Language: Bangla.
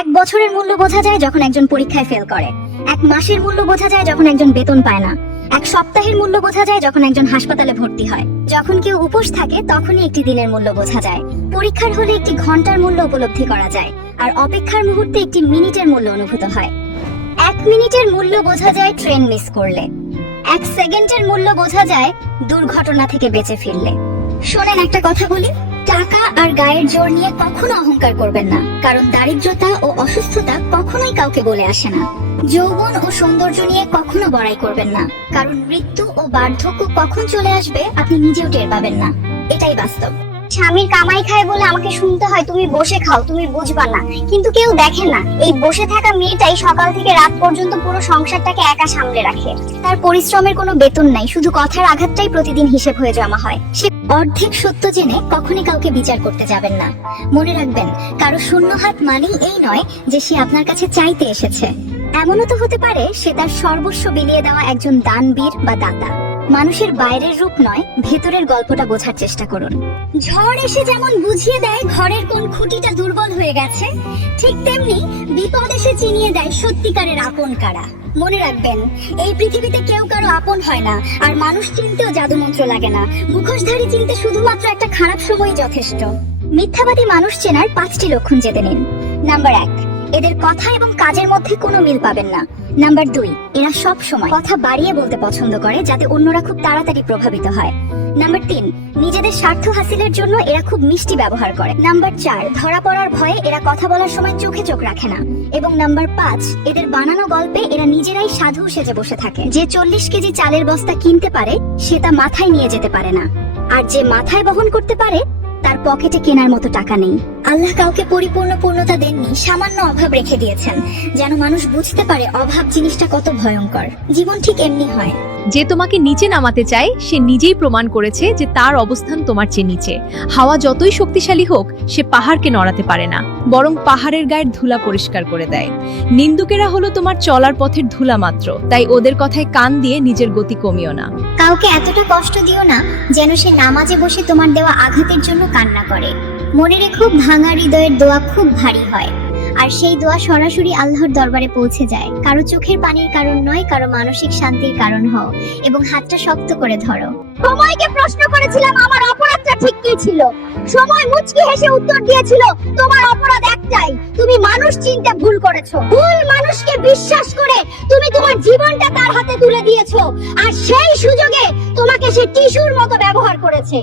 এক বছরের মূল্য বোঝা যায় যখন একজন পরীক্ষায় ফেল করে, এক মাসের মূল্য বোঝা যায় যখন একজন বেতন পায় না, এক সপ্তাহের মূল্য বোঝা যায় যখন একজন হাসপাতালে ভর্তি হয়। যখন কেউ উপোস থাকে তখনই একটি দিনের মূল্য বোঝা যায়। পরীক্ষার হলে একটি ঘন্টার মূল্য উপলব্ধি করা যায়, আর অপেক্ষার মুহূর্তে একটি মিনিটের মূল্য অনুভূত হয়। এক মিনিটের মূল্য বোঝা যায় ট্রেন মিস করলে, এক সেকেন্ডের মূল্য বোঝা যায় দুর্ঘটনা থেকে বেঁচে ফিরলে। শোনেন, একটা কথা বলি, টাকা আর গায়ের জোর নিয়ে কখনো অহংকার করবেন না, কারণ দারিদ্রতা ও অসুস্থতা কখনোই কাউকে বলে আসে না। যৌবন ও সৌন্দর্য নিয়ে কখনো বড়াই করবেন না, কারণ মৃত্যু ও বার্ধক্য কখন চলে আসবে আপনি নিজেও টের পাবেন না। এটাই বাস্তব। স্বামীর কামাই খায় বলে আমাকে শুনতে হয় তুমি বসে খাও, তুমি বুঝবা না। কিন্তু কেউ দেখে না এই বসে থাকা মেয়েটাই সকাল থেকে রাত পর্যন্ত পুরো সংসারটাকে একা সামলে রাখে। তার পরিশ্রমের কোনো বেতন নাই, শুধু কথার আঘাতটাই প্রতিদিন হিসেব হয়ে জমা হয়। সে অর্ধেক সত্য জেনে কখনই কাউকে বিচার করতে যাবেন না। মনে রাখবেন, কারো শূন্য হাত মানেই এই নয় যে সে আপনার কাছে চাইতে এসেছে। এমনও তো হতে পারে সে তার সর্বস্ব বিলিয়ে দেওয়া একজন দানবীর বা দাতা। মানুষের বাইরের রূপ নয়, ভেতরের গল্পটা বোঝার চেষ্টা করুন। ঝড় এসে যেমন বুঝিয়ে দেয় ঘরের কোন খুঁটিটা দুর্বল হয়ে গেছে, ঠিক তেমনি বিপদ এসে চিনিয়ে দেয় সত্যিকারের আপন কারা। মনে রাখবেন, এই পৃথিবীতে কেউ কারো আপন হয় না, আর মানুষ চিনতেও জাদুমন্ত্র লাগে না। মুখোশধারী চিনতে শুধুমাত্র একটা খারাপ সময় যথেষ্ট। মিথ্যাবাদী মানুষ চেনার 5টি লক্ষণ জেনে নিন। নাম্বার 1, এদের কথা এবং কাজের মধ্যে কোনো মিল পাবেন না। নাম্বার 2, এরা সব সময় কথা বাড়িয়ে বলতে পছন্দ করে যাতে অন্যরা খুব তাড়াতাড়ি প্রভাবিত হয়। নাম্বার 3, নিজেদের স্বার্থ হাসিলের জন্য এরা খুব মিষ্টি ব্যবহার করে। নাম্বার 4, ধরা পড়ার ভয়ে এরা কথা বলার সময় চোখে চোখ রাখে না। এবং নাম্বার 5, এদের বানানো গল্পে এরা নিজেরাই সাধু সেজে বসে থাকে। যে 40 কেজি চালের বস্তা কিনতে পারে সে তা মাথায় নিয়ে যেতে পারে না, আর যে মাথায় বহন করতে পারে তার পকেটে কেনার মতো টাকা নেই। আল্লাহ কাউকে পরিপূর্ণ পূর্ণতা দেননি, সামান্য অভাব রেখে দিয়েছেন, যেন মানুষ বুঝতে পারে অভাব জিনিসটা কত ভয়ঙ্কর। জীবন ঠিক এমনি হয়। যে তোমাকে নিচে নামাতে চায় সে নিজেই প্রমাণ করেছে যে তার অবস্থান তোমার চেয়ে নিচে। হাওয়া যতই শক্তিশালী হোক সে পাহাড়কে নড়াতে পারে না, বরং পাহাড়ের গায়ের ধুলা পরিষ্কার করে দেয়। নিন্দুকেরা হলো তোমার চলার পথের ধুলা মাত্র, তাই ওদের কথায় কান দিয়ে নিজের গতি কমিও না। কাউকে এতটা কষ্ট দিও না যেন সে নামাজে বসে তোমার দেওয়া আঘাতের জন্য কান্না করে। মনে রেখো, ভাঙা হৃদয়ের দোয়া খুব ভারী হয়, আর সেই দোয়া সরাসরি আল্লাহর দরবারে পৌঁছে যায়। কারো চোখের পানির কারণ নয়, কারো মানসিক শান্তির কারণ হও, এবং হাতটা শক্ত করে ধরো। সময়কে প্রশ্ন করেছিলাম আমার অপরাধটা ঠিক কি ছিল। সময় মুচকি হেসে উত্তর দিয়েছিল, তোমার অপরাধ একটাই, তুমি মানুষ চিনতে ভুল করেছো। ভুল মানুষকে বিশ্বাস করে তুমি তোমার জীবনটা তার হাতে তুলে দিয়েছো, আর সেই সুযোগে তোমাকে সে টিস্যুর মতো ব্যবহার করেছে।